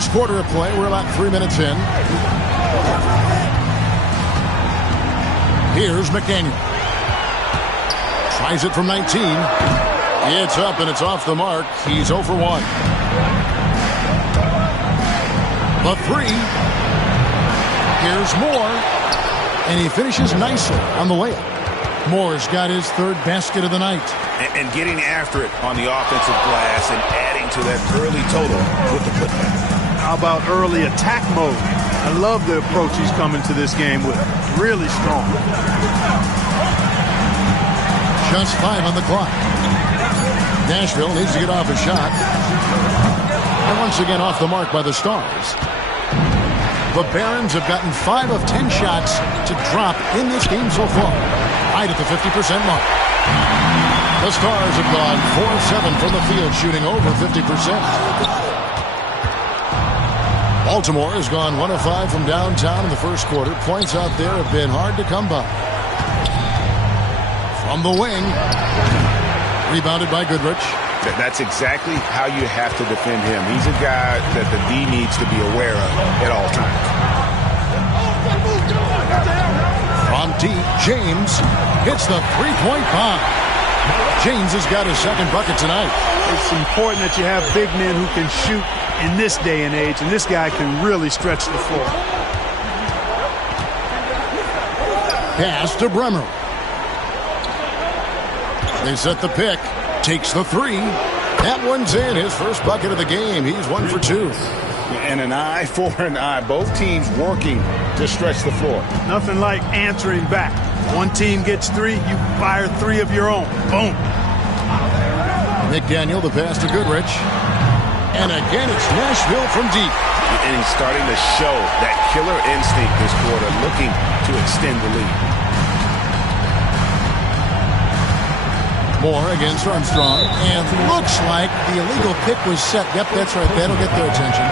First quarter of play. We're about 3 minutes in. Here's McDaniel. Tries it from 19. It's up and it's off the mark. He's 0 for 1. The three. Here's Moore. And he finishes nicely on the layup. Moore's got his third basket of the night. And getting after it on the offensive glass and adding to that early total with the putback. How about early attack mode? I love the approach he's coming to this game with. Really strong. Just 5 on the clock. Nashville needs to get off a shot. And once again off the mark by the Stars. The Barons have gotten 5 of 10 shots to drop in this game so far. Right at the 50% mark. The Stars have gone 4-7 from the field, shooting over 50%. Baltimore has gone 1 of 5 from downtown in the first quarter. Points out there have been hard to come by. From the wing. Rebounded by Goodrich. That's exactly how you have to defend him. He's a guy that the D needs to be aware of at all times. From deep, James hits the three-point bomb. James has got his second bucket tonight. It's important that you have big men who can shoot in this day and age, and this guy can really stretch the floor. Pass to Bremer. They set the pick. Takes the three. That one's in. His first bucket of the game. He's 1 for 2. And an eye for an eye. Both teams working to stretch the floor. Nothing like answering back. One team gets 3, you fire 3 of your own. Boom. McDaniel, the pass to Goodrich. And again, it's Nashville from deep. And he's starting to show that killer instinct this quarter, looking to extend the lead. Moore against Armstrong, and looks like the illegal pick was set. Yep, that's right. That'll get their attention.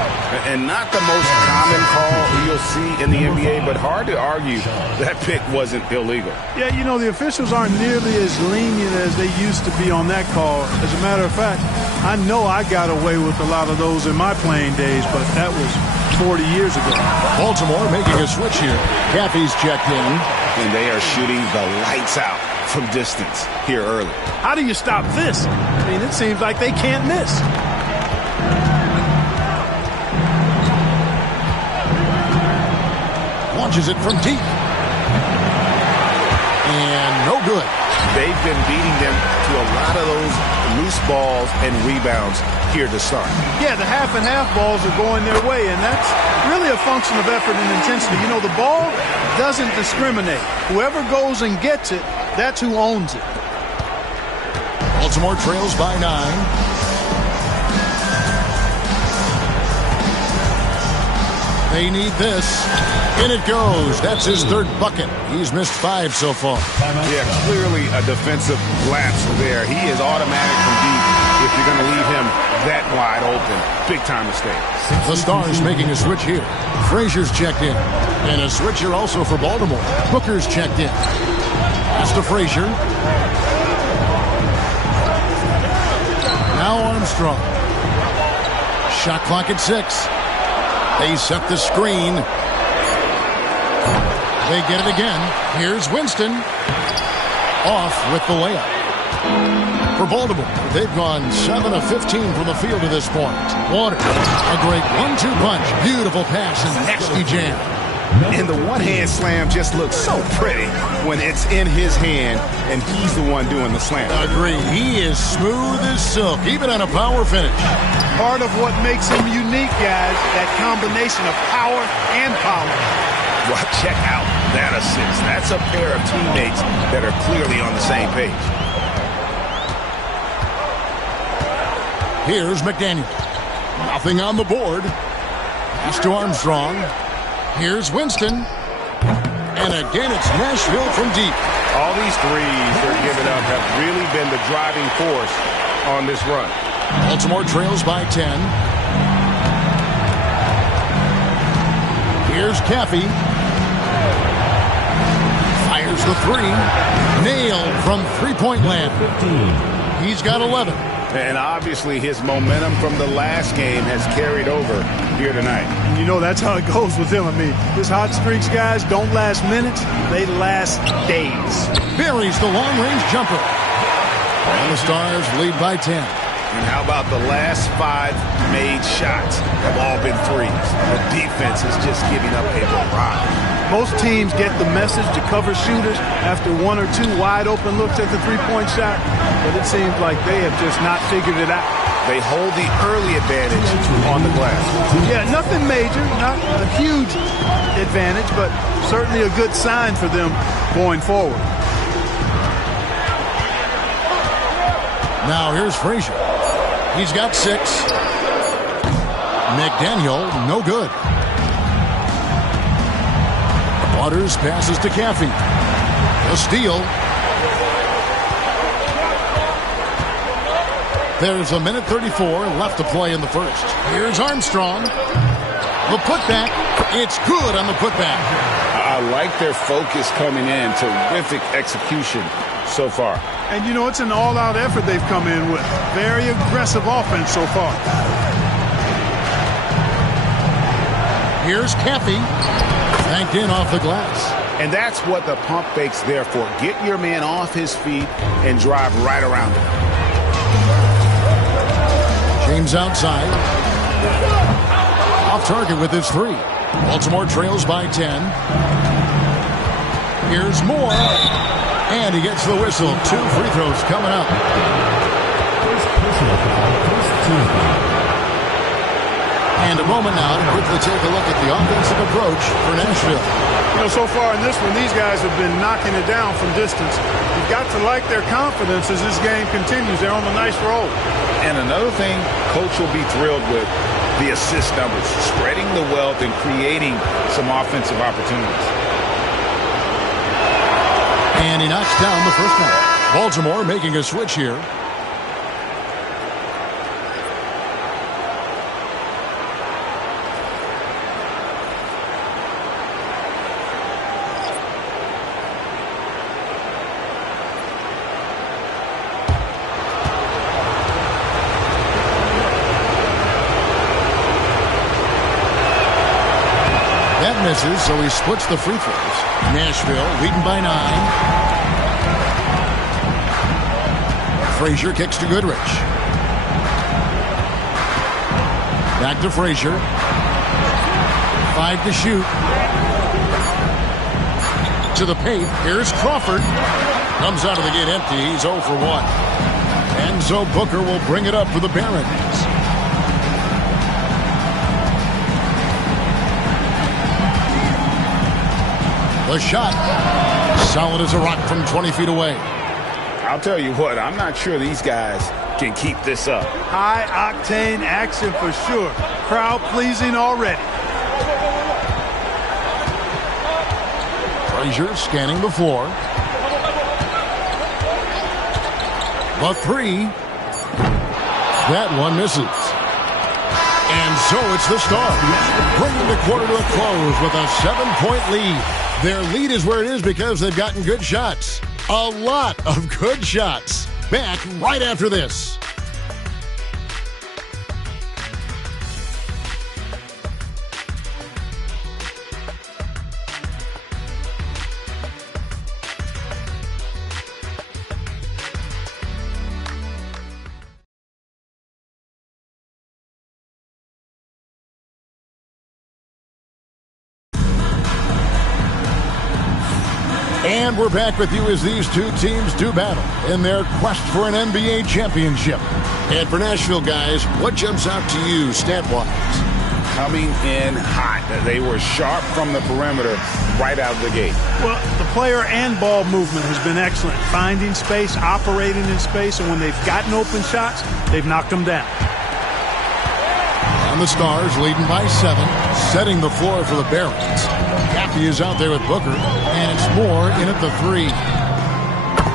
And not the most common call you'll see in the NBA, but hard to argue that pick wasn't illegal. Yeah, you know, the officials aren't nearly as lenient as they used to be on that call. As a matter of fact, I know I got away with a lot of those in my playing days, but that was 40 years ago. Baltimore making a switch here. Caffey's checked in. And they are shooting the lights out from distance here early. How do you stop this? I mean, it seems like they can't miss. Launches it from deep. And no good. They've been beating them to a lot of those loose balls and rebounds here to start. Yeah, the half and half balls are going their way, and that's really a function of effort and intensity. You know, the ball doesn't discriminate. Whoever goes and gets it, that's who owns it. Baltimore trails by 9. They need this. In it goes. That's his third bucket. He's missed 5 so far. Yeah, clearly a defensive lapse there. He is automatic from deep if you're going to leave him that wide open. Big time mistake. The Stars making a switch here. Frazier's checked in. And a switch here also for Baltimore. Booker's checked in. Pass to Frazier. Now Armstrong. Shot clock at 6. They set the screen. They get it again. Here's Winston. Off with the layup. For Baltimore, they've gone 7 of 15 from the field to this point. Water, a great 1-2 punch. Beautiful pass and nasty jam. And the one-hand slam just looks so pretty when it's in his hand and he's the one doing the slam. Agree. He is smooth as silk, even on a power finish. Part of what makes him unique, guys, that combination of power and power. Well, check out that assist. That's a pair of teammates that are clearly on the same page. Here's McDaniel. Nothing on the board. Pass to Armstrong. Here's Winston. And again, it's Nashville from deep. All these threes they're giving up have really been the driving force on this run. Baltimore trails by 10. Here's Caffey. Fires the three. Nailed from three-point land. He's got 11. And obviously his momentum from the last game has carried over here tonight. You know, that's how it goes with him. I mean, his hot streaks, guys, don't last minutes. They last days. Buries the long-range jumper. And the Stars lead by 10. And how about the last 5 made shots have all been threes? The defense is just giving up a barrage. Most teams get the message to cover shooters after 1 or 2 wide-open looks at the three-point shot, but it seems like they have just not figured it out. They hold the early advantage on the glass. Yeah, nothing major, not a huge advantage, but certainly a good sign for them going forward. Now here's Frazier. He's got 6. McDaniel, no good. Waters passes to Caffey. A steal. There's a minute 34 left to play in the first. Here's Armstrong. The putback. It's good on the putback. I like their focus coming in. Terrific execution so far. And, you know, it's an all-out effort they've come in with. Very aggressive offense so far. Here's Caffey. Banked in off the glass. And that's what the pump fake's there for. Get your man off his feet and drive right around him. James outside. Off target with his 3. Baltimore trails by 10. Here's Moore. And he gets the whistle. 2 free throws coming up. And a moment now to quickly take a look at the offensive approach for Nashville. You know, so far in this one, these guys have been knocking it down from distance. You've got to like their confidence as this game continues. They're on a nice roll. And another thing Coach will be thrilled with, the assist numbers, spreading the wealth and creating some offensive opportunities. And he knocks down the first one. Baltimore making a switch here. Misses, so he splits the free throws. Nashville leading by 9. Frazier kicks to Goodrich. Back to Frazier. 5 to shoot. To the paint. Here's Crawford. Comes out of the gate empty. He's 0 for 1. Enzo Booker will bring it up for the Barons. The shot, solid as a rock from 20 feet away. I'll tell you what, I'm not sure these guys can keep this up. High-octane action for sure. Crowd-pleasing already. Frazier scanning the floor. The 3. That one misses. And so it's the Stars, bringing the quarter to a close with a 7-point lead. Their lead is where it is because they've gotten good shots. A lot of good shots. Back right after this. And we're back with you as these two teams do battle in their quest for an NBA championship. And for Nashville, guys, what jumps out to you stat-wise? Coming in hot. They were sharp from the perimeter right out of the gate. Well, the player and ball movement has been excellent. Finding space, operating in space, and when they've gotten open shots, they've knocked them down. And the Stars leading by 7, setting the floor for the Barons. Caffey is out there with Booker, and it's Moore in at the 3.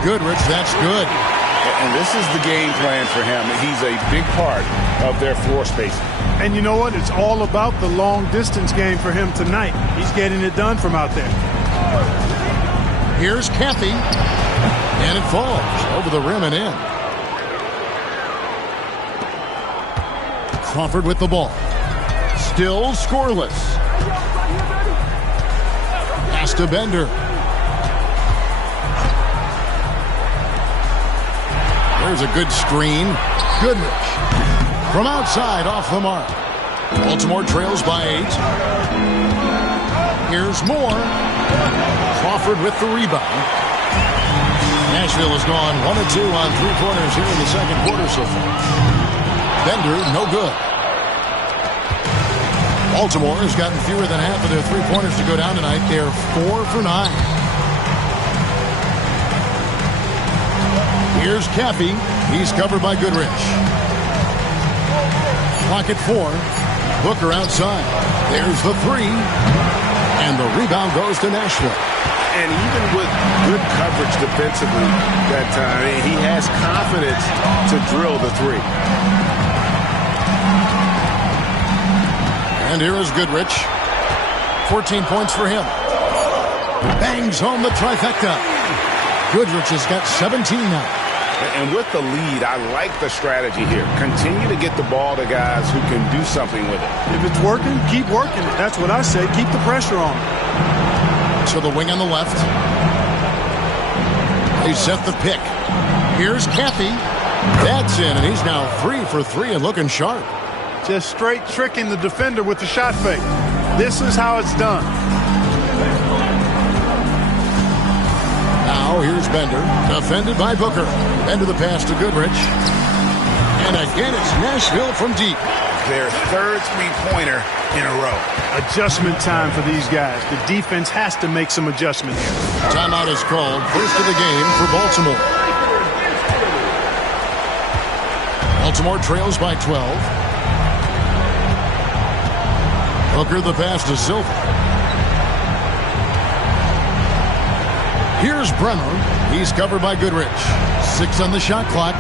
Goodrich, that's good. And this is the game plan for him. He's a big part of their floor spacing. And you know what? It's all about the long-distance game for him tonight. He's getting it done from out there. Here's Caffey, and it falls over the rim and in. Crawford with the ball. Still scoreless. Pass to Bender. There's a good screen. Goodrich. From outside, off the mark. Baltimore trails by 8. Here's Moore. Crawford with the rebound. Nashville has gone 1 of 2 on 3 corners here in the second quarter so far. Bender, no good. Baltimore has gotten fewer than half of their 3-pointers to go down tonight. They're 4 for 9. Here's Caffey. He's covered by Goodrich. Clock at 4. Booker outside. There's the 3. And the rebound goes to Nashville. And even with good coverage defensively that time, he has confidence to drill the 3. And here is Goodrich. 14 points for him. Bangs home the trifecta. Goodrich has got 17 now. And with the lead, I like the strategy here. Continue to get the ball to guys who can do something with it. If it's working, keep working it. That's what I say. Keep the pressure on. To the wing on the left. They set the pick. Here's Caffey. That's in, and he's now 3 for 3 and looking sharp. Just straight tricking the defender with the shot fake. This is how it's done. Now here's Bender, defended by Booker. Bender the pass to Goodrich. And again, it's Nashville from deep. Their third three-pointer in a row. Adjustment time for these guys. The defense has to make some adjustment here. Timeout is called. First of the game for Baltimore. Baltimore trails by 12. Booker the pass to Silva. Here's Bremer. He's covered by Goodrich. 6 on the shot clock.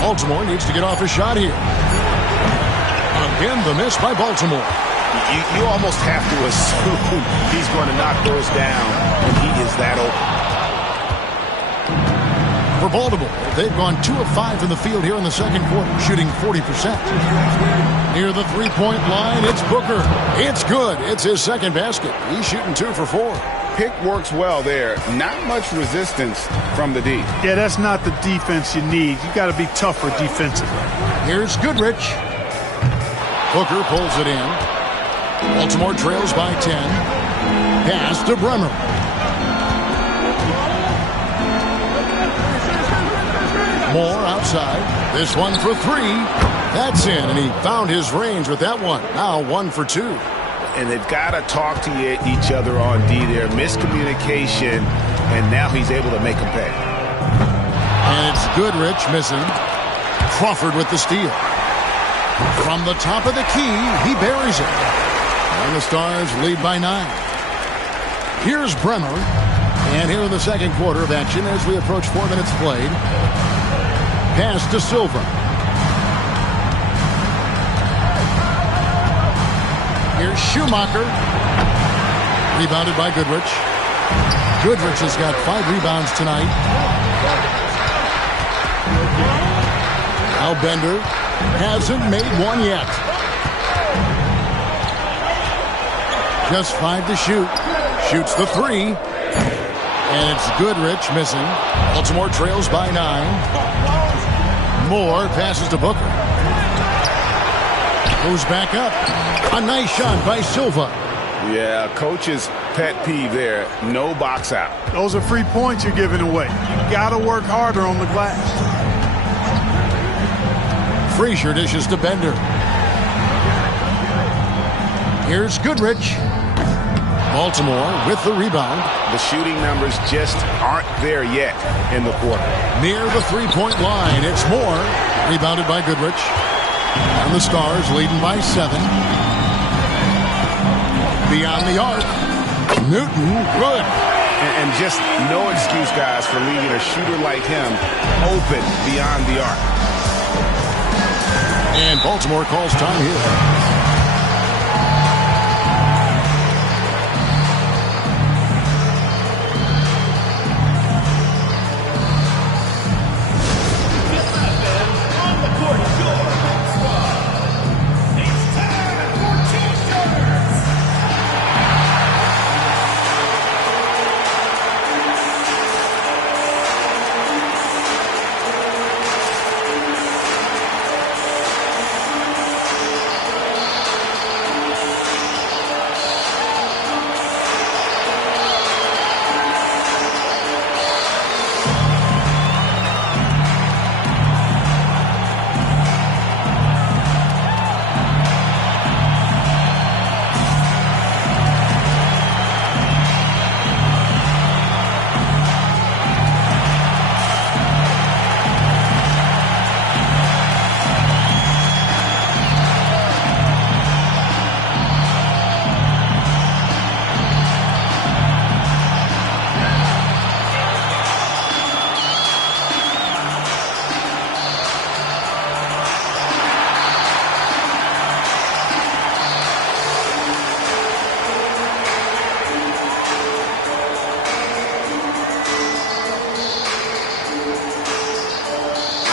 Baltimore needs to get off a shot here. Again, the miss by Baltimore. You almost have to assume he's going to knock those down when he is that open. For Baltimore, they've gone 2 of 5 in the field here in the second quarter, shooting 40%. Near the three-point line, it's Booker. It's good. It's his second basket. He's shooting 2 for 4. Pick works well there. Not much resistance from the D. Yeah, that's not the defense you need. You got to be tougher defensively. Here's Goodrich. Booker pulls it in. Baltimore trails by 10. Pass to Bremer. Moore outside. This one for 3. That's in, and he found his range with that one. Now 1 for 2. And they've got to talk to each other on D there. Miscommunication, and now he's able to make them pay. And it's Goodrich missing. Crawford with the steal. From the top of the key, he buries it. And the Stars lead by 9. Here's Bremer. And here in the second quarter of action as we approach 4 minutes played. Pass to Silva. Here's Schumacher. Rebounded by Goodrich. Goodrich has got 5 rebounds tonight. Now Bender hasn't made one yet. Just 5 to shoot. Shoots the 3. And it's Goodrich missing. Baltimore trails by 9. Moore passes to Booker. Goes back up. A nice shot by Silva. Yeah, coach's pet peeve there. No box out. Those are free points you're giving away. You got to work harder on the glass. Frazier dishes to Bender. Here's Goodrich. Baltimore with the rebound. The shooting numbers just aren't there yet in the quarter. Near the three-point line, it's Moore. Rebounded by Goodrich. And the Stars leading by 7. Beyond the arc. Newton, good. And just no excuse, guys, for leaving a shooter like him open beyond the arc. And Baltimore calls time here.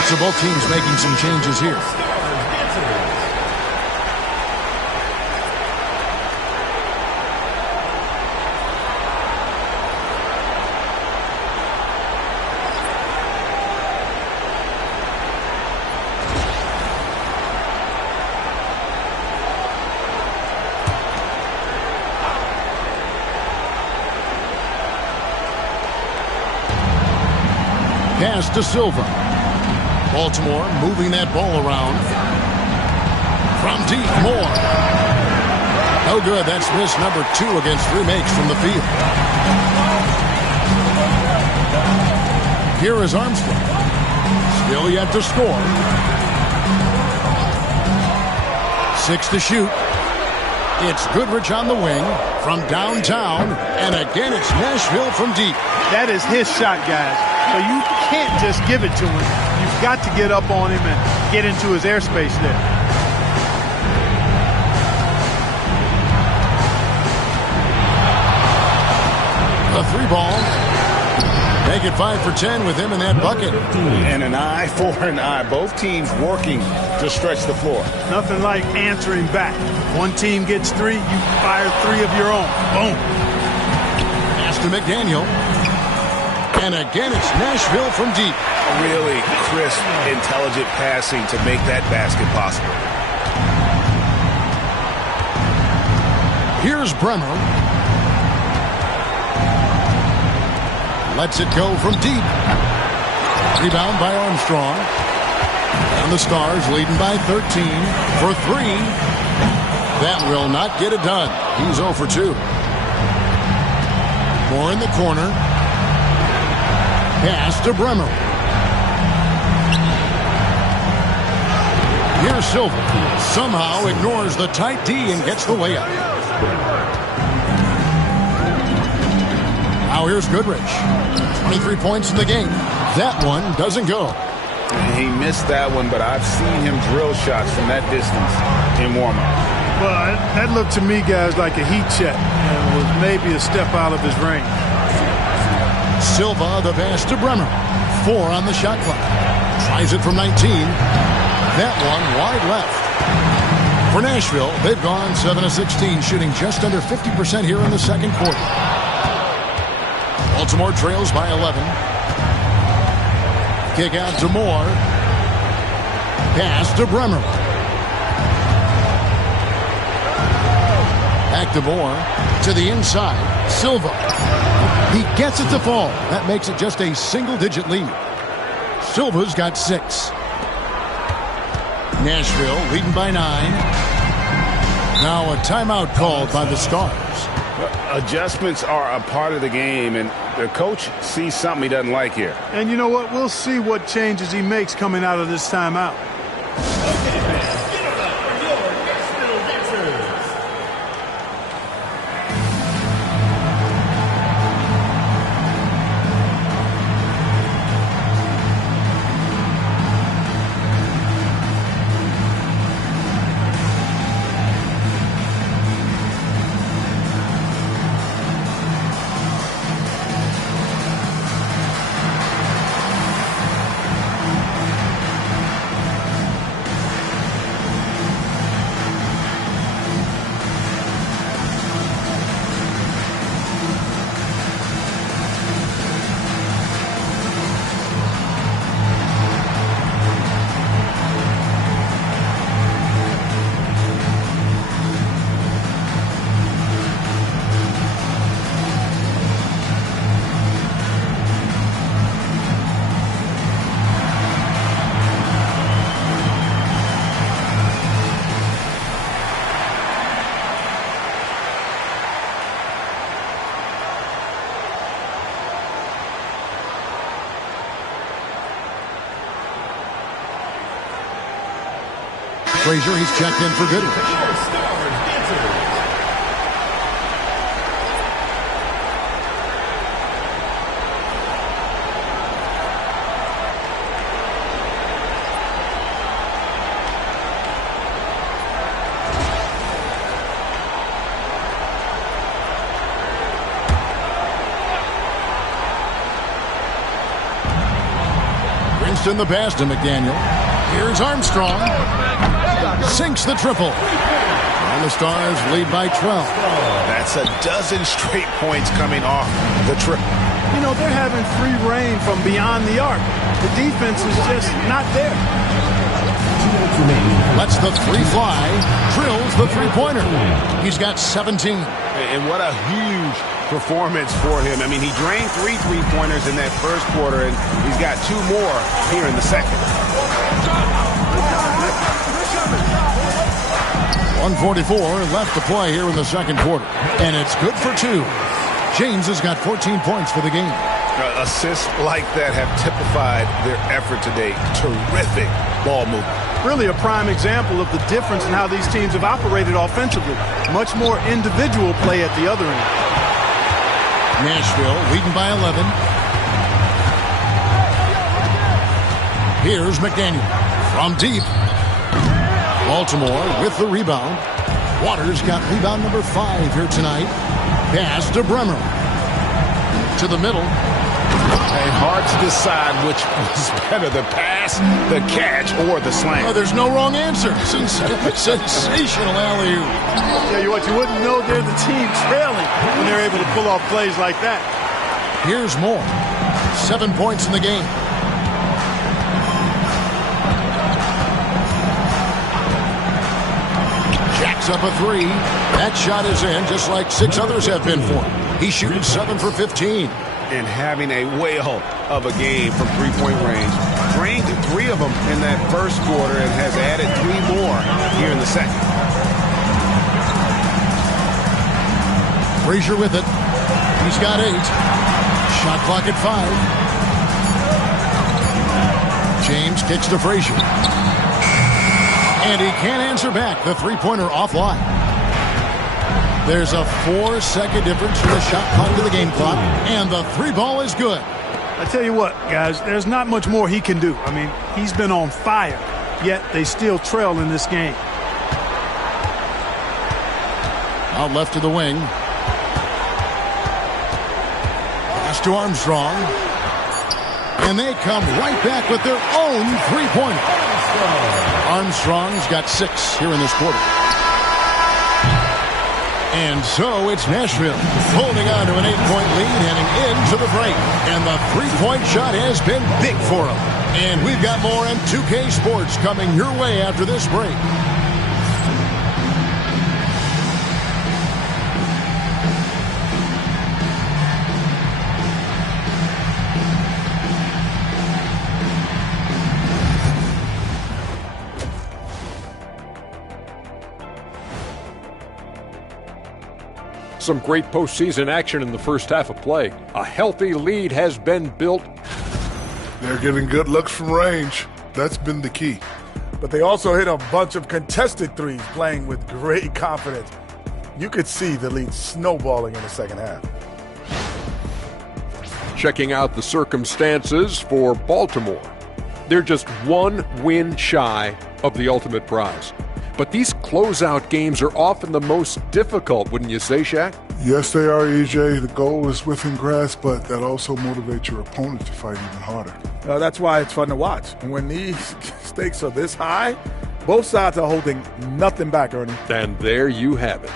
So both teams making some changes here. Pass to Silva. Baltimore moving that ball around. From deep, Moore. No good. That's miss number 2 against 3 makes from the field. Here is Armstrong. Still yet to score. 6 to shoot. It's Goodrich on the wing from downtown. And again, it's Nashville from deep. That is his shot, guys. So you can't just give it to him. You've got to get up on him and get into his airspace there. A 3-ball. Make it 5 for 10 with him in that bucket. And an eye for an eye. Both teams working to stretch the floor. Nothing like answering back. One team gets 3, you fire 3 of your own. Boom. Pass to McDaniel. And again, it's Nashville from deep. Really crisp, intelligent passing to make that basket possible. Here's Bremer. Lets it go from deep. Rebound by Armstrong. And the Stars leading by 13 for 3. That will not get it done. He's 0 for 2. More in the corner. Pass to Bremer. Here's Silva. Somehow ignores the tight D and gets the layup. Now here's Goodrich. 23 points in the game. That one doesn't go. He missed that one, but I've seen him drill shots from that distance in warm-up. Well, that looked to me, guys, like a heat check. And was maybe a step out of his range. Silva, the pass to Bremer. 4 on the shot clock. Tries it from 19. That one wide left. For Nashville, they've gone 7 of 16, shooting just under 50% here in the second quarter. Baltimore trails by 11. Kick out to Moore. Pass to Bremer. Back to Moore. To the inside. Silva. He gets it to fall. That makes it just a single-digit lead. Silva's got 6. Nashville leading by 9. Now a timeout called by the Stars. Adjustments are a part of the game, and the coach sees something he doesn't like here. And you know what? We'll see what changes he makes coming out of this timeout. Okay, fans, get it up for your Nashville Dancers. Frazier, he's checked in for Goodrich. Wilson the pass to McDaniel. Here's Armstrong. Sinks the triple. And the Stars lead by 12. That's a dozen straight points coming off the triple. You know, they're having free reign from beyond the arc. The defense is just not there. Lets the three fly. Drills the three-pointer. He's got 17. And what a huge performance for him. I mean, he drained 3 three-pointers in that first quarter, and he's got 2 more here in the second. 1:44 left to play here in the second quarter. And it's good for 2. James has got 14 points for the game. Assists like that have typified their effort today. Terrific ball movement. Really a prime example of the difference in how these teams have operated offensively. Much more individual play at the other end. Nashville leading by 11. Here's McDaniel from deep. Baltimore with the rebound. Waters got rebound number 5 here tonight. Pass to Bremer. To the middle. And hard to decide which was better, the pass, the catch, or the slam. Oh, there's no wrong answer. Sensational alley-oop. Yeah, you wouldn't know they're the team trailing when they're able to pull off plays like that. Here's more. 7 points in the game. Jacks up a 3. That shot is in, just like 6 others have been for him. He's shooting 7 for 15. And having a whale of a game from three-point range. Drained 3 of them in that first quarter and has added 3 more here in the second. Frazier with it. He's got 8. Shot clock at 5. James kicks to Frazier. And he can't answer back. The three-pointer offline. There's a 4-second difference from the shot clock to the game clock. And the 3-ball is good. I tell you what, guys, there's not much more he can do. I mean, he's been on fire, yet they still trail in this game. Out left to the wing. Pass to Armstrong. And they come right back with their own three-pointer. Armstrong's got 6 here in this quarter. And so it's Nashville holding on to an 8-point lead heading into the break. And the three-point shot has been big for them. And we've got more in 2K Sports coming your way after this break. Some great postseason action in the first half of play. A healthy lead has been built. They're getting good looks from range. That's been the key. But they also hit a bunch of contested threes, playing with great confidence. You could see the lead snowballing in the second half. Checking out the circumstances for Baltimore. They're just 1 win shy of the ultimate prize. But these closeout games are often the most difficult, wouldn't you say, Shaq? Yes, they are, EJ. The goal is within grasp, but that also motivates your opponent to fight even harder. That's why it's fun to watch. When these stakes are this high, both sides are holding nothing back, Ernie. And there you have it.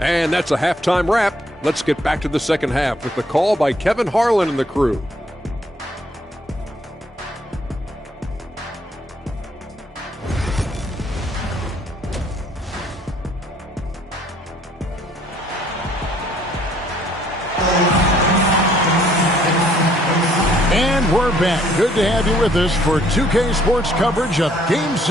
And that's a halftime wrap. Let's get back to the second half with the call by Kevin Harlan and the crew. And we're back. Good to have you with us for 2K Sports coverage of Game 6.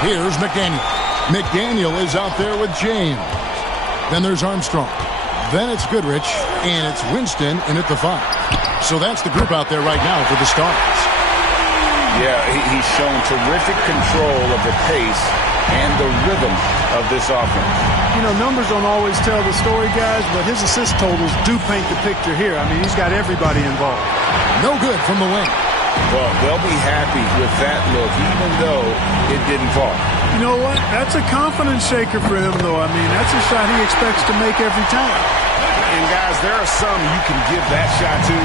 Here's McDaniel. McDaniel is out there with James. Then there's Armstrong. Then it's Goodrich, and it's Winston in at the 5. So that's the group out there right now for the Stars. Yeah, he's shown terrific control of the pace and the rhythm of this offense. You know, numbers don't always tell the story, guys, but his assist totals do paint the picture here. I mean, he's got everybody involved. No good from the wing. Well, they'll be happy with that look, even though it didn't fall. You know what? That's a confidence shaker for him, though. I mean, that's a shot he expects to make every time. And, guys, there are some you can give that shot to,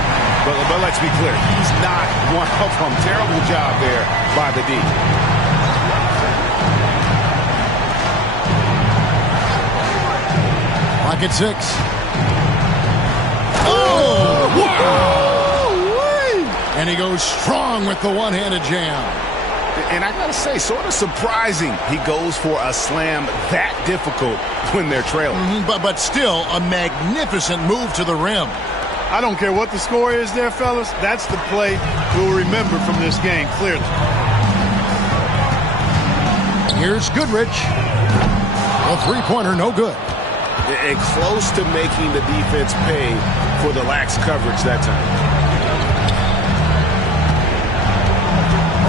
but let's be clear. He's not one of them. Terrible job there by the D. Pocket 6. Oh! Wow! And he goes strong with the one-handed jam. And I got to say, sort of surprising he goes for a slam that difficult when they're trailing. But still, a magnificent move to the rim. I don't care what the score is there, fellas. That's the play we'll remember from this game, clearly. Here's Goodrich. A three-pointer, no good. And close to making the defense pay for the lax coverage that time.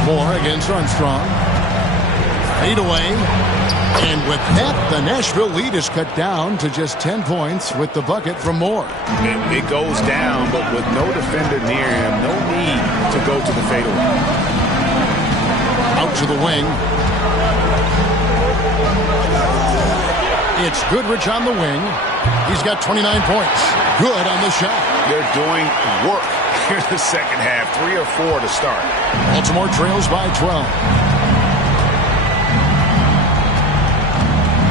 Moore against Armstrong. Fade away. And with that, the Nashville lead is cut down to just 10 points with the bucket from Moore. It goes down, but with no defender near him, no need to go to the fadeaway. Out to the wing. It's Goodrich on the wing. He's got 29 points. Good on the shot. They're doing work here in the second half. 3 or 4 to start. Baltimore trails by 12.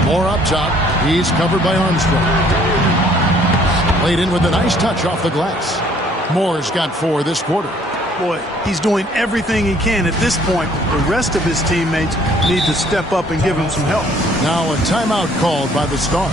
Moore up top. He's covered by Armstrong. Played in with a nice touch off the glass. Moore's got 4 this quarter. Boy, he's doing everything he can at this point. The rest of his teammates need to step up and give him some help. Now a timeout called by the Stars.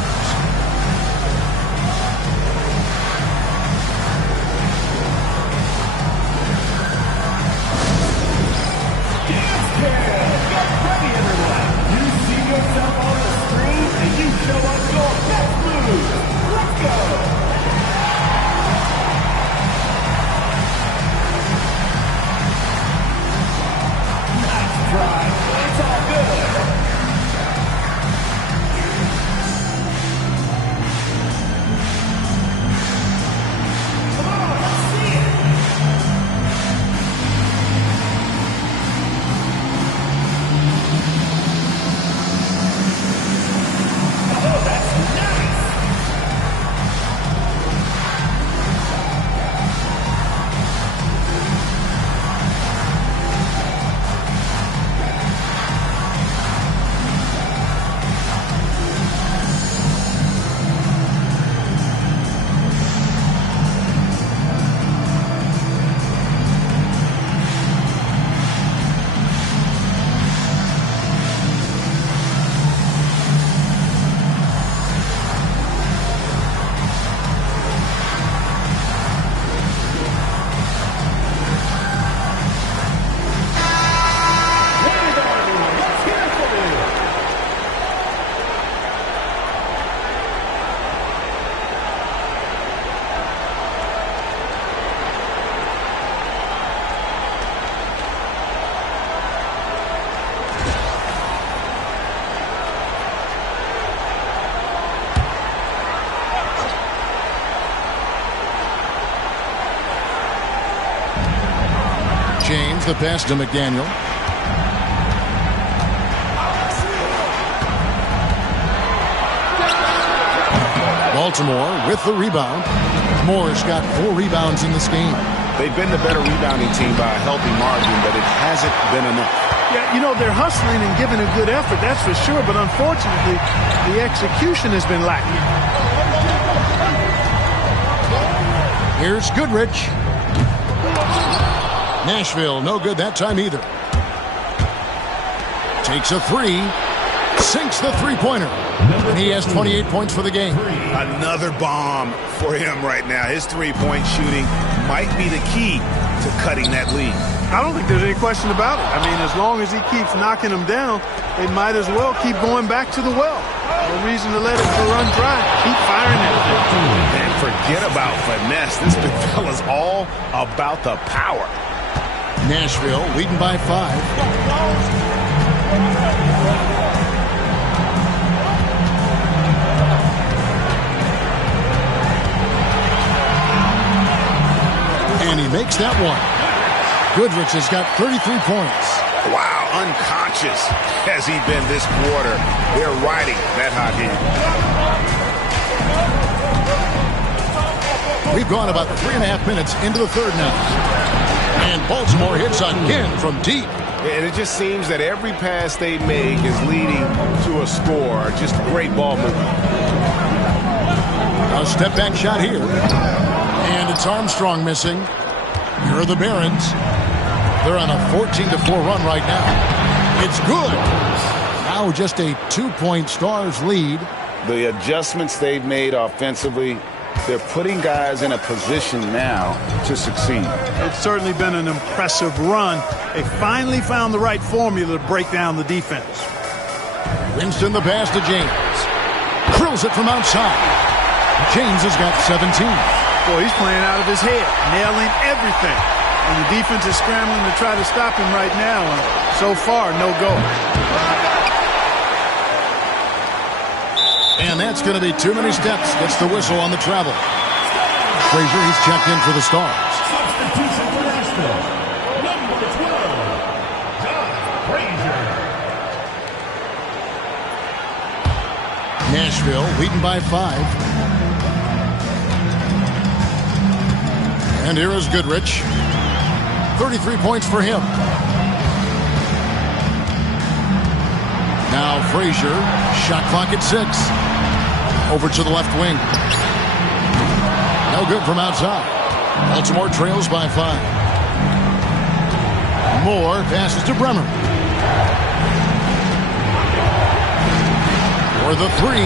James, the pass to McDaniel. Baltimore with the rebound. Moore's got 4 rebounds in this game. They've been the better rebounding team by a healthy margin, but it hasn't been enough. Yeah, you know, they're hustling and giving a good effort, that's for sure, but unfortunately, the execution has been lacking. Here's Goodrich. Nashville, no good that time either. Takes a 3. Sinks the three-pointer. And he has 28 points for the game. Another bomb for him right now. His three-point shooting might be the key to cutting that lead. I don't think there's any question about it. I mean, as long as he keeps knocking them down, they might as well keep going back to the well. No reason to let it run dry. Keep firing that thing. And forget about finesse. This big fella's all about the power. Nashville leading by 5. And he makes that one. Goodrich has got 33 points. Wow, unconscious has he been this quarter. They're riding that hot hand. We've gone about 3.5 minutes into the third now. And Baltimore hits again from deep. And it just seems that every pass they make is leading to a score. Just great ball movement. A step back shot here. And it's Armstrong missing. Here are the Barons. They're on a 14-4 run right now. It's good. Now just a 2-point Stars lead. The adjustments they've made offensively, they're putting guys in a position now to succeed. It's certainly been an impressive run. They finally found the right formula to break down the defense. Winston the pass to James. Drills it from outside. James has got 17. Boy, he's playing out of his head, nailing everything. And the defense is scrambling to try to stop him right now. And so far, no go. And that's going to be too many steps. Gets the whistle on the travel. Frazier, he's checked in for the Stars. Substitution for Nashville. Number 12, John Frazier. Nashville leading by 5. And here is Goodrich. 33 points for him. Now Frazier, shot clock at 6. Over to the left wing. No good from outside. Baltimore trails by 5. Moore passes to Bremer. For the 3.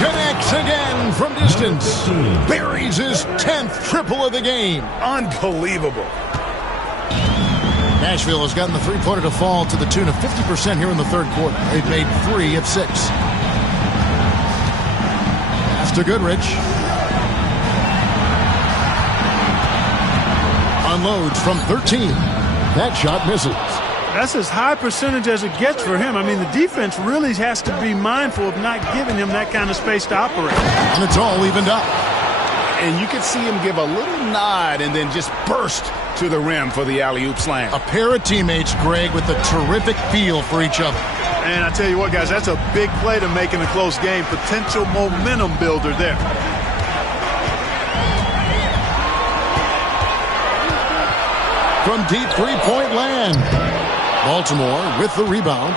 Connects again from distance. Buries his 10th triple of the game. Unbelievable. Nashville has gotten the three-pointer to fall to the tune of 50% here in the third quarter. They've made 3 of 6. Pass to Goodrich. Unloads from 13. That shot misses. That's as high percentage as it gets for him. I mean, the defense really has to be mindful of not giving him that kind of space to operate. And it's all evened up. And you can see him give a little nod and then just burst to the rim for the alley-oop slam. A pair of teammates, Greg, with a terrific feel for each other. And I tell you what, guys, that's a big play to make in a close game. Potential momentum builder there. From deep three-point land. Baltimore with the rebound.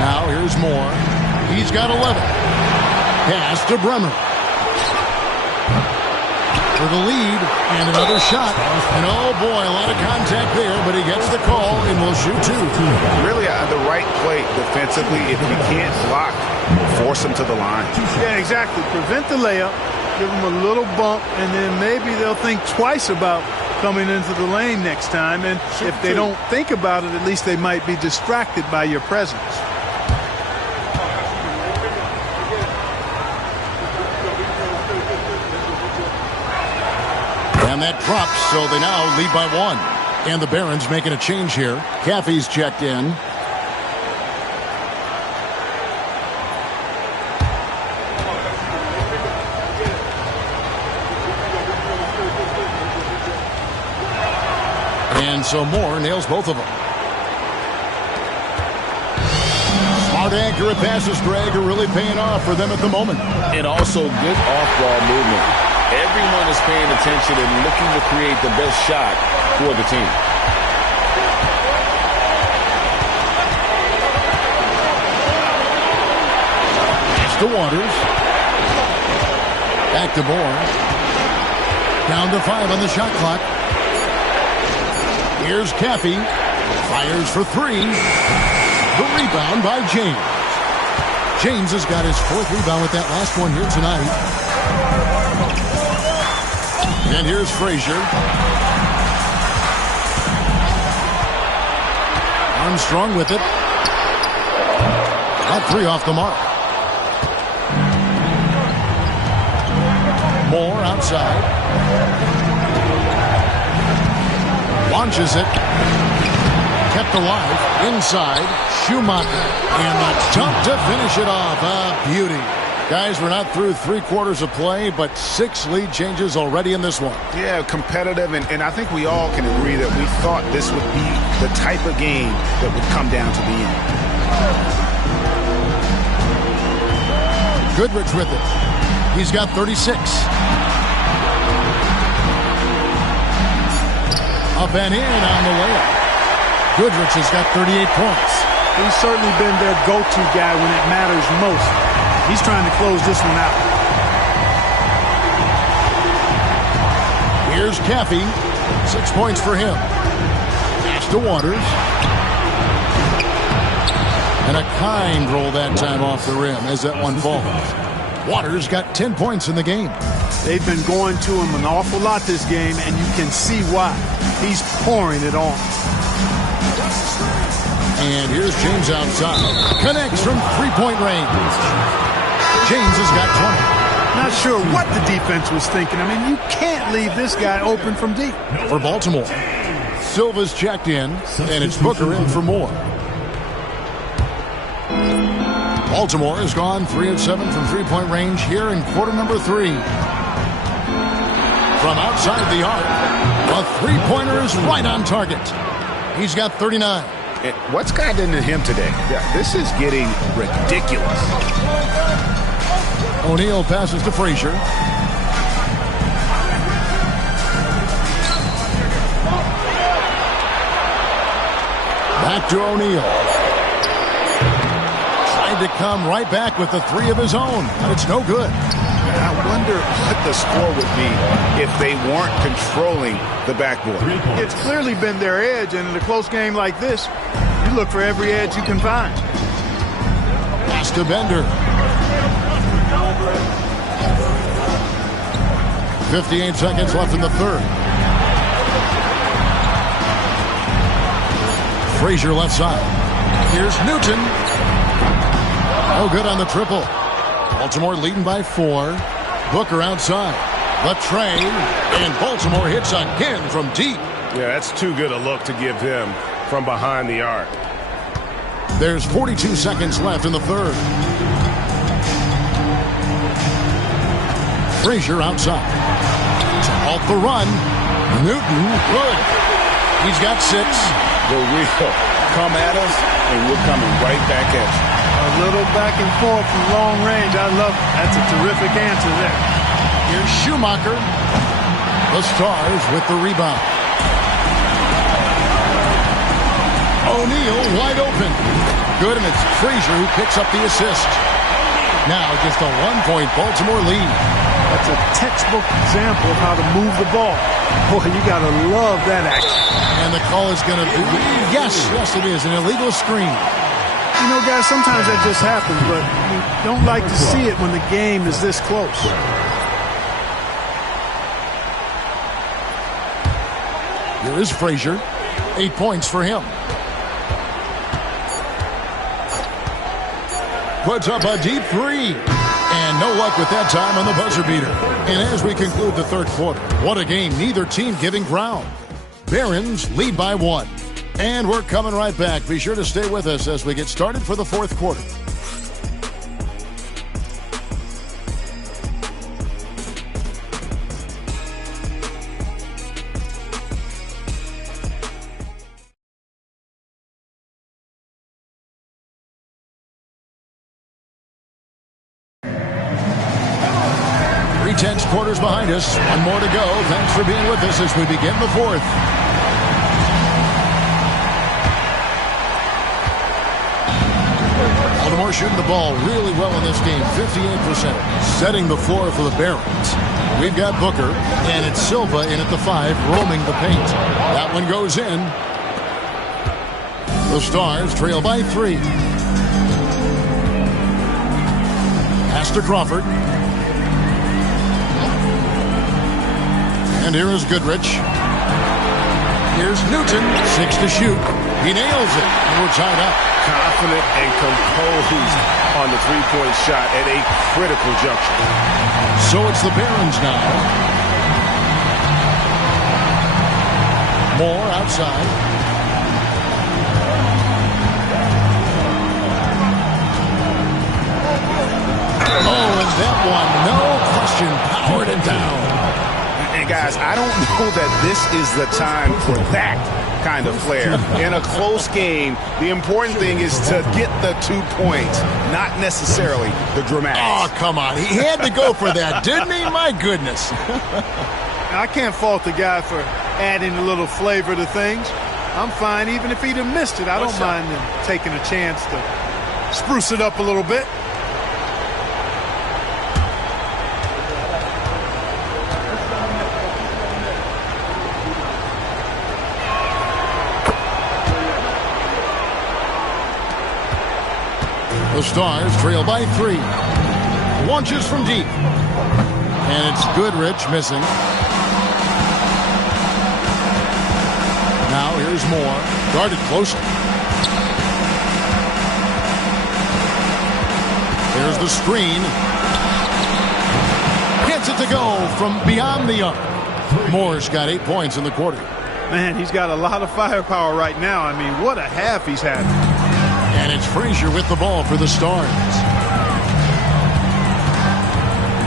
Now here's Moore. He's got 11. Pass to Bremer. For the lead, and another shot. And oh boy, a lot of contact there, but he gets the call and will shoot 2. Really the right play defensively. If you can't block, force him to the line. Yeah, exactly. Prevent the layup, give him a little bump, and then maybe they'll think twice about coming into the lane next time. And if they don't think about it, at least they might be distracted by your presence. And that drops, so they now lead by 1. And the Barons making a change here. Caffey's checked in. And so Moore nails both of them. Smart, accurate passes, Greg, are really paying off for them at the moment. And also good off-ball movement. Everyone is paying attention and looking to create the best shot for the team. Pass to Waters. Back to Moore. Down to 5 on the shot clock. Here's Caffey. Fires for 3. The rebound by James. James has got his 4th rebound with that last one here tonight. And here's Frazier. Armstrong with it. That 3 off the mark. Moore outside. Launches it. Kept alive. Inside. Schumacher. And the dunk to finish it off. A beauty. Guys, we're not through 3 quarters of play, but 6 lead changes already in this one. Yeah, competitive, and I think we all can agree that we thought this would be the type of game that would come down to the end. Goodrich with it. He's got 36. Up and in on the layup. Goodrich has got 38 points. He's certainly been their go-to guy when it matters most. He's trying to close this one out. Here's Caffey. 6 points for him. Pass to Waters. And a kind roll that time off the rim as that one falls. Waters got 10 points in the game. They've been going to him an awful lot this game, and you can see why. He's pouring it on. And here's James outside. Connects from three-point range. James has got 20. Not sure what the defense was thinking. I mean, you can't leave this guy open from deep. For Baltimore, Silva's checked in, and it's Booker in for more. Baltimore has gone 3 of 7 from three-point range here in quarter number 3. From outside the arc, a three-pointer is right on target. He's got 39. And what's gotten into him today? This is getting ridiculous. O'Neal passes to Frazier. Back to O'Neal. Tried to come right back with the 3 of his own, but it's no good. I wonder what the score would be if they weren't controlling the backboard. It's clearly been their edge, and in a close game like this, you look for every edge you can find. Pass to Bender. 58 seconds left in the third. Frazier left side. Here's Newton. No good on the triple. Baltimore leading by 4. Booker outside. The tray. And Baltimore hits again from deep. Yeah, that's too good a look to give him from behind the arc. There's 42 seconds left in the third. Frazier outside. Off the run. Newton, good. He's got 6. The wheel. Come at us, and we're coming right back at you. A little back and forth from long range. I love it. That's a terrific answer there. Here's Schumacher. The Stars with the rebound. O'Neal wide open. Good, and it's Frazier who picks up the assist. Now just a 1-point Baltimore lead. That's a textbook example of how to move the ball. Boy, you got to love that action. And the call is going to be, yes, it is, an illegal screen. You know, guys, sometimes that just happens, but you don't like to see it when the game is this close. Here is Frazier. 8 points for him. Puts up a deep 3. And no luck with that time on the buzzer beater. And as we conclude the third quarter, what a game, neither team giving ground. Barons lead by 1. And we're coming right back. Be sure to stay with us as we get started for the fourth quarter. Tense quarters behind us. One more to go. Thanks for being with us as we begin the fourth. Baltimore shooting the ball really well in this game. 58%. Setting the floor for the Barons. We've got Booker, and it's Silva in at the 5, roaming the paint. That one goes in. The Stars trail by 3. Pass to Crawford. And here is Goodrich. Here's Newton. 6 to shoot. He nails it. And we're tied up. Confident and composed on the three-point shot at a critical juncture. So it's the Barons now. Moore outside. Oh, and that one. No question. Powered it down. And guys, I don't know that this is the time for that kind of flair. In a close game, the important thing is to get the 2 points, not necessarily the dramatics. Oh, come on. He had to go for that, didn't he? My goodness. I can't fault the guy for adding a little flavor to things. I'm fine even if he'd have missed it. I don't mind him taking a chance to spruce it up a little bit. The Stars trail by 3. Launches from deep. And it's Goodrich missing. Now here's Moore. Guarded closely. There's the screen. Gets it to go from beyond the arc. Moore's got 8 points in the quarter. Man, he's got a lot of firepower right now. I mean, what a half he's had. And it's Frazier with the ball for the Stars.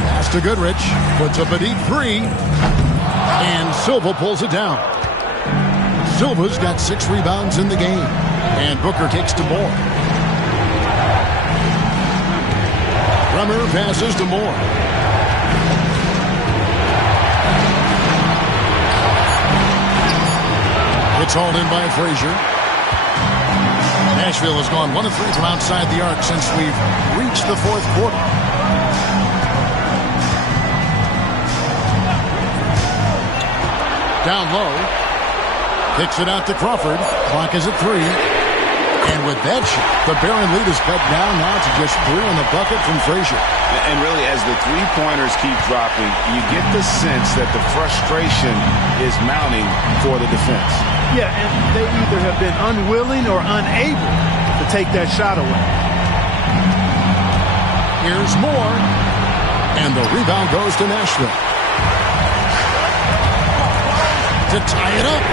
Pass to Goodrich. Puts up a deep 3. And Silva pulls it down. Silva's got 6 rebounds in the game. And Booker takes to Moore. Bremer passes to Moore. It's hauled in by Frazier. Nashville has gone 1 of 3 from outside the arc since we've reached the 4th quarter. Down low. Kicks it out to Crawford. Clock is at 3. And with that shot, the Barron lead is cut down now to just 3 in the bucket from Frazier. And really, as the three-pointers keep dropping, you get the sense that the frustration is mounting for the defense. Yeah, and they either have been unwilling or unable to take that shot away. Here's Moore. And the rebound goes to Nashville. To tie it up.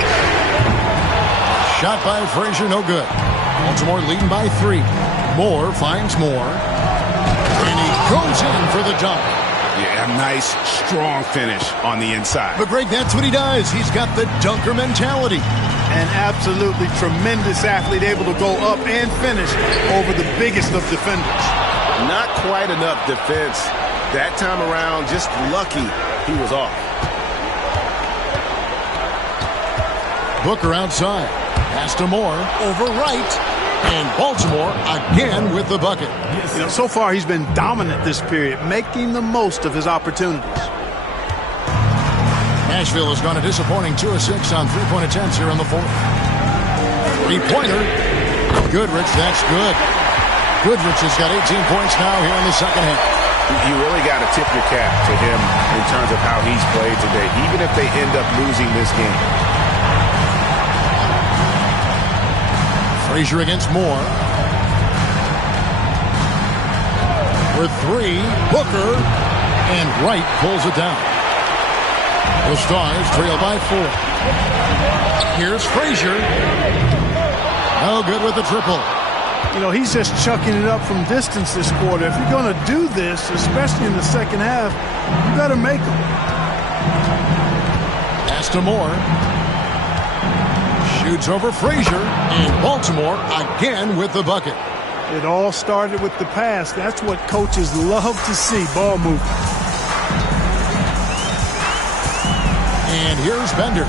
Shot by Frazier, no good. Baltimore leading by 3. Moore finds Moore. And he goes in for the dunk. Yeah, nice, strong finish on the inside. But Greg, that's what he does. He's got the dunker mentality. An absolutely tremendous athlete, able to go up and finish over the biggest of defenders. Not quite enough defense that time around. Just lucky he was off. Booker outside. Pass to Moore. Over right. And Baltimore again with the bucket. You know, so far he's been dominant this period, making the most of his opportunities. Nashville has gone a disappointing 2 of 6 on 3-point attempts here in the 4th. 3-pointer. Goodrich, that's good. Goodrich has got 18 points now here in the second half. You really got to tip your cap to him in terms of how he's played today, even if they end up losing this game. Frazier against Moore. For 3, Booker. And Wright pulls it down. The Stars trail by 4. Here's Frazier. No good with the triple. You know, he's just chucking it up from distance this quarter. If you're going to do this, especially in the second half, you better make them. Pass to Moore. Shoots over Frazier. And Baltimore again with the bucket. It all started with the pass. That's what coaches love to see, ball movement. And here's Bender.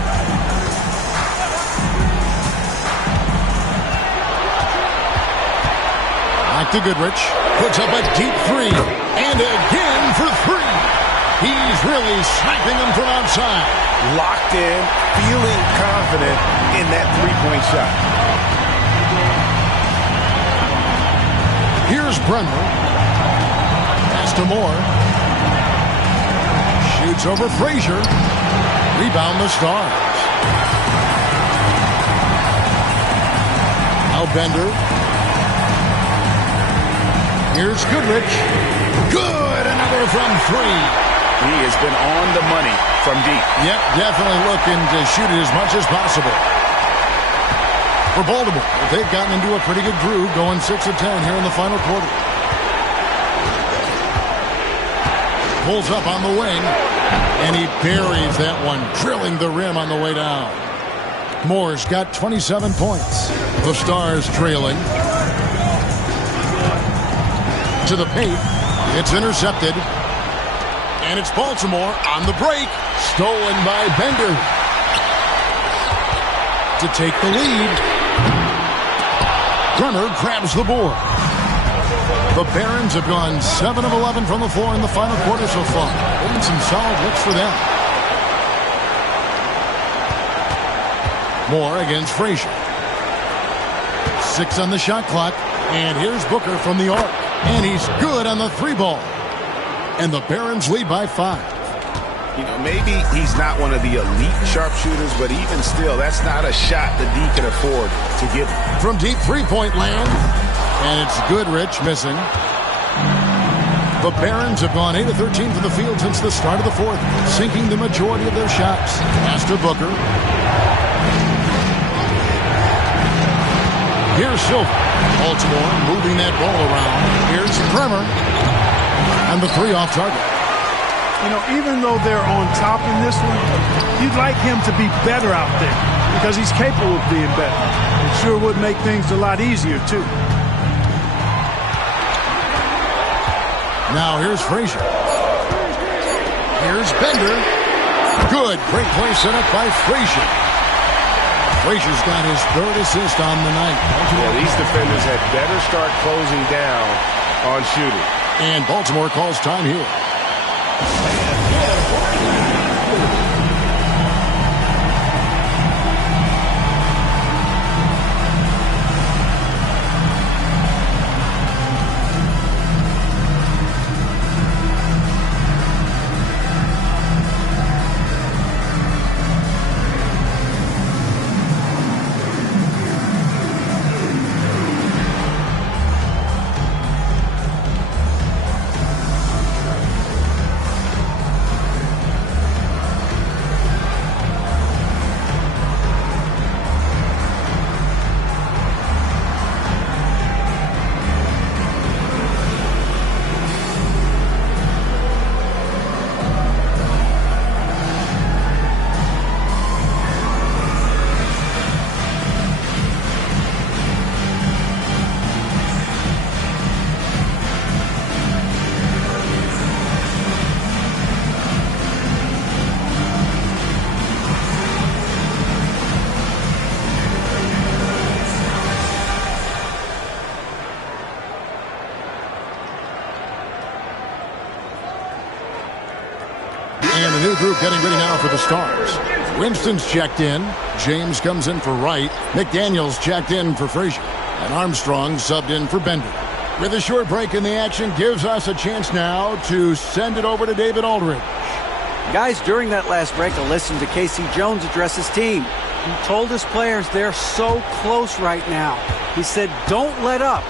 Back to Goodrich. Puts up a deep 3. And again for 3. He's really sniping them from outside. Locked in, feeling confident in that three-point shot. Here's Bremer. Pass to Moore. Shoots over Frazier. Rebound the Stars. Now Bender. Here's Goodrich. Good! Another from 3. He has been on the money from deep. Yep, definitely looking to shoot it as much as possible. For Baltimore, they've gotten into a pretty good groove, going 6 of 10 here in the final quarter. Pulls up on the wing, and he buries that one, drilling the rim on the way down. Moore's got 27 points. The Stars trailing. To the paint. It's intercepted. And it's Baltimore on the break. Stolen by Bender. To take the lead. Gunner grabs the board. The Barons have gone 7 of 11 from the floor in the final quarter so far. Getting some solid looks for them. Moore against Frazier. 6 on the shot clock. And here's Booker from the arc. And he's good on the 3-ball. And the Barons lead by 5. You know, maybe he's not one of the elite sharpshooters, but even still, that's not a shot that D can afford to give him. From deep three-point land. And it's Goodrich missing. The Barons have gone 8 of 13 from the field since the start of the fourth, sinking the majority of their shots. Pass to Booker. Here's Silver. Baltimore moving that ball around. Here's Bremer. And the 3 off target. You know, even though they're on top in this one, you'd like him to be better out there because he's capable of being better. It sure would make things a lot easier, too. Now here's Frazier. Here's Bender. Good. Great play set up by Frazier. Frazier's got his 3rd assist on the night. Yeah, these defenders had better start closing down on shooting. And Baltimore calls time here. And a new group getting ready now for the Stars. Winston's checked in. James comes in for Wright. McDaniels checked in for Frazier. And Armstrong subbed in for Bender. With a short break in the action, gives us a chance now to send it over to David Aldridge. Guys, during that last break, I listened to Casey Jones address his team. He told his players they're so close right now. He said, don't let up.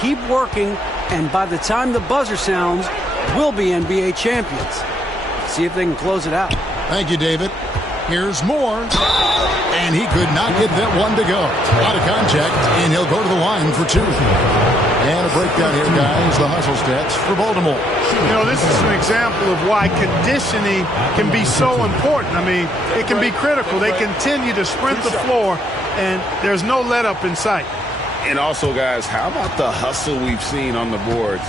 Keep working, and by the time the buzzer sounds, we'll be NBA champions. See if they can close it out. Thank you, David. Here's Moore. And he could not get that one to go. Out of contact, and he'll go to the line for 2. And a breakdown here, guys. The hustle stats for Baltimore. You know, this is an example of why conditioning can be so important. I mean, it can be critical. They continue to sprint the floor, and there's no let-up in sight. And also, guys, how about the hustle we've seen on the boards?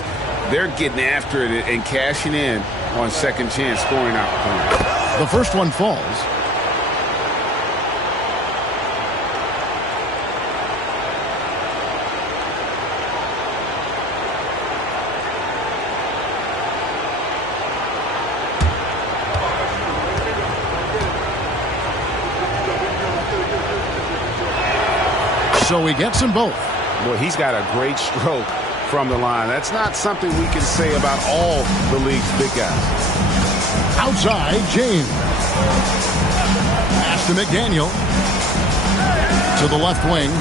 They're getting after it and cashing in on second chance scoring opportunities. The first one falls. So he gets them both. Well, he's got a great stroke from the line. That's not something we can say about all the league's big guys. Outside, James. Pass to McDaniel. To the left wing.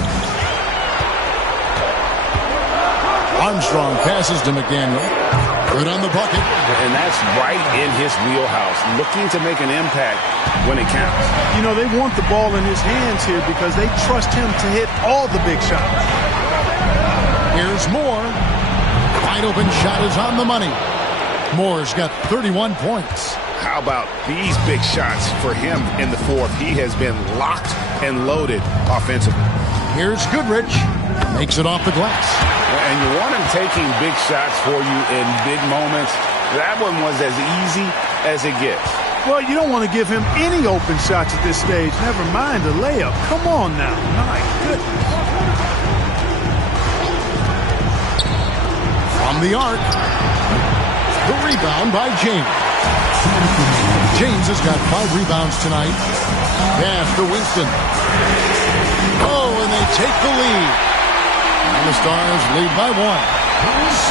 Armstrong passes to McDaniel. Good on the bucket. And that's right in his wheelhouse. Looking to make an impact when it counts. You know, they want the ball in his hands here because they trust him to hit all the big shots. Here's Moore. Wide open shot is on the money. Moore's got 31 points. How about these big shots for him in the fourth? He has been locked and loaded offensively. Here's Goodrich. Makes it off the glass. And you want him taking big shots for you in big moments. That one was as easy as it gets. Well, you don't want to give him any open shots at this stage. Never mind a layup. Come on now. My goodness. From the arc. The rebound by James. James has got 5 rebounds tonight. Pass to Winston. Oh, and they take the lead. And the Stars lead by 1.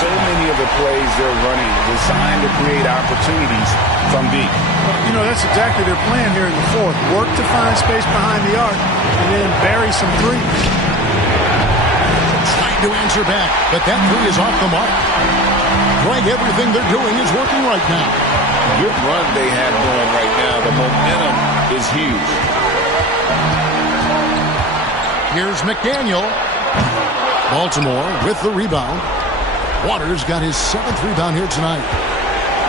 So many of the plays they're running designed to create opportunities from deep. You know, that's exactly their plan here in the fourth. Work to find space behind the arc and then bury some threes. Trying to answer back, but that three is off the mark. Right, everything they're doing is working right now. Good run they have going right now. The momentum is huge. Here's McDaniel. Baltimore with the rebound. Waters got his 7th rebound here tonight.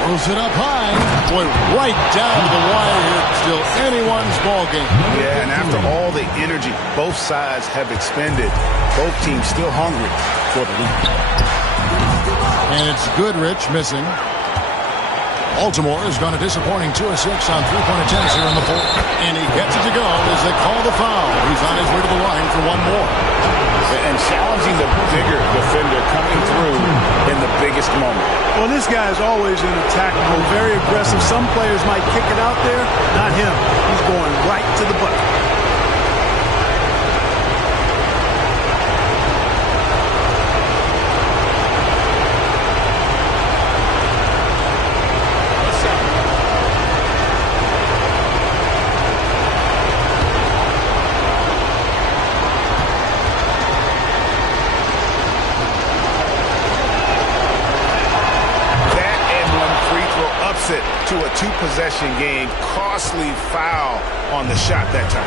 Throws it up high. Boy, right down to the wire here. Still anyone's ball game. Yeah, and after all the energy both sides have expended, both teams still hungry for the lead. And it's Goodrich missing. Baltimore has gone a disappointing 2 of 6 on 3-point attempts here in the fourth. And he gets it to go as they call the foul. He's on his way to the line for one more. And challenging the bigger defender coming through in the biggest moment. Well, this guy is always in attack mode, very aggressive. Some players might kick it out there. Not him. He's going right to the bucket. To a 2-possession game. Costly foul on the shot that time.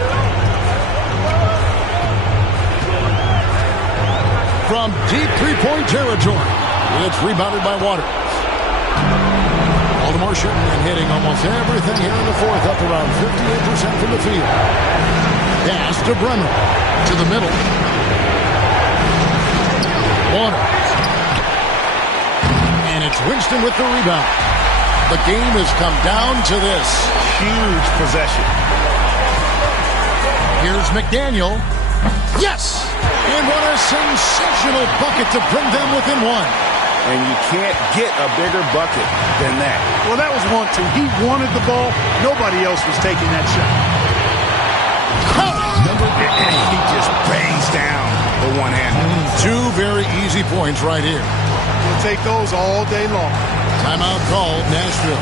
From deep 3-point territory, it's rebounded by Waters. Baltimore shooting and hitting almost everything here in the fourth, up around 58% from the field. Pass to Brenner. To the middle. Waters. And it's Winston with the rebound. The game has come down to this. Huge possession. Here's McDaniel. Yes! And what a sensational bucket to bring them within 1. And you can't get a bigger bucket than that. Well, that was 1-2. He wanted the ball. Nobody else was taking that shot. And he just bangs down the one-hander. 2 very easy points right here. We'll take those all day long. Timeout called, Nashville.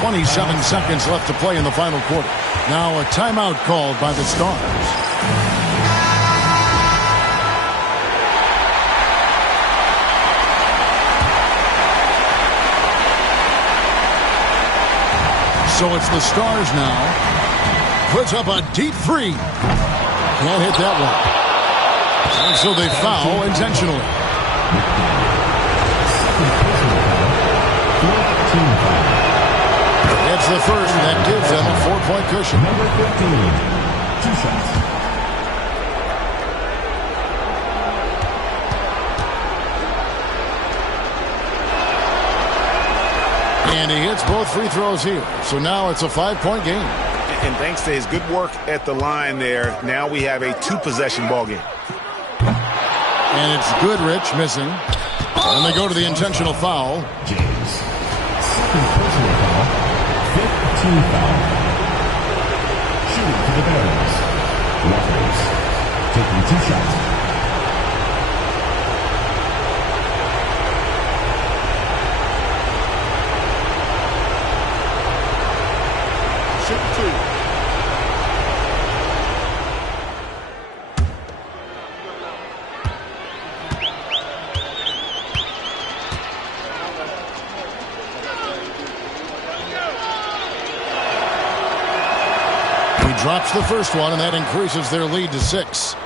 "27 seconds left to play in the final quarter. Now a timeout called by the Stars. So it's the Stars now. Puts up a deep 3. Can't hit that one. And so they foul intentionally. It's the first, and that gives them a 4-point cushion. Number 15, 2 shots. And he hits both free throws here. So now it's a 5-point game. And thanks to his good work at the line there, now we have a 2-possession ball game. And it's Goodrich missing. And they go to the intentional foul. James. Second personal foul. 5th team foul. Shooting to the Barons. Waters. Taking 2 shots. Drops the first one, and that increases their lead to 6.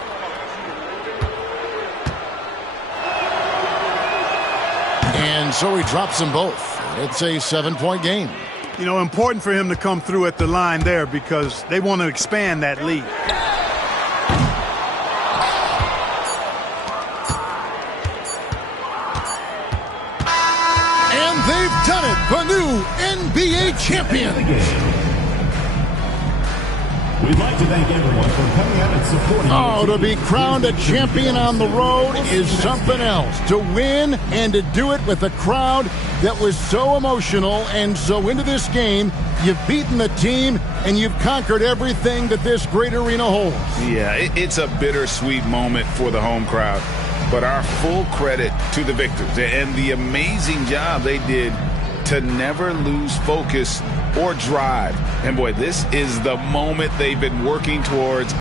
And so he drops them both. It's a 7-point game. You know, important for him to come through at the line there because they want to expand that lead. And they've done it. The new NBA champion. We'd like to thank everyone for coming out and supporting. Oh, to be crowned a champion on the road is something else. To win and to do it with a crowd that was so emotional and so into this game, you've beaten the team and you've conquered everything that this great arena holds. Yeah, it's a bittersweet moment for the home crowd. But our full credit to the victors and the amazing job they did to never lose focus or drive. And boy, this is the moment they've been working towards